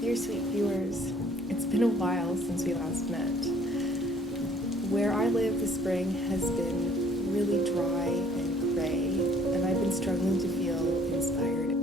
Dear sweet viewers, it's been a while since we last met. Where I live, the spring has been really dry and gray, and I've been struggling to feel inspired.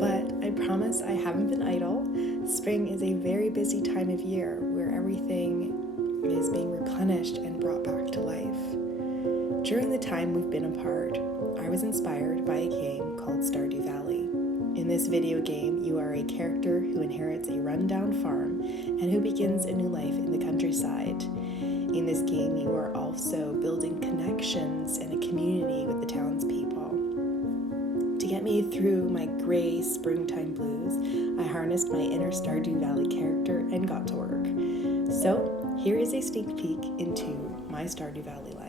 But I promise I haven't been idle. Spring is a very busy time of year where everything is being replenished and brought back to life. During the time we've been apart, I was inspired by a game called Stardew Valley. In this video game, you are a character who inherits a rundown farm and who begins a new life in the countryside. In this game, you are also building connections and a community with the townspeople. To get me through my gray springtime blues, I harnessed my inner Stardew Valley character and got to work. So, here is a sneak peek into my Stardew Valley life.